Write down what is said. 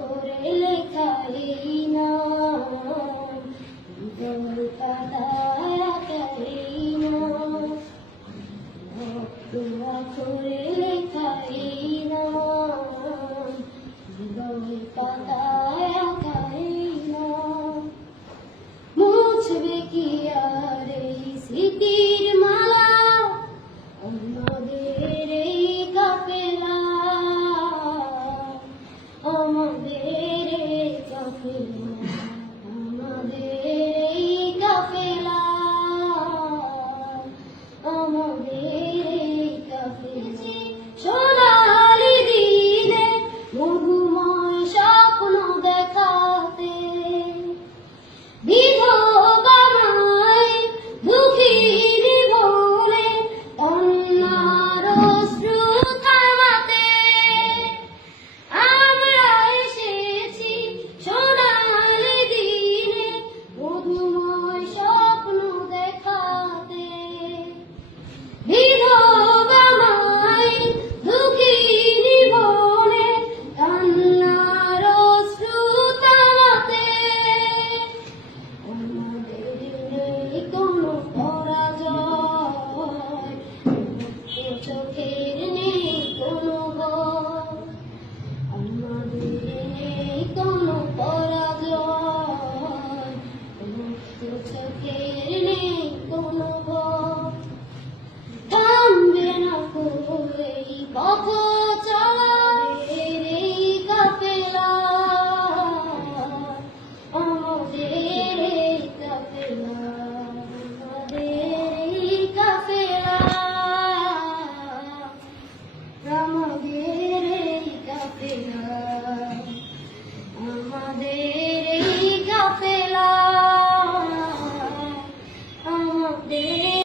করে লেখা এই নাম কলকাতায় এই নাম। আমাদের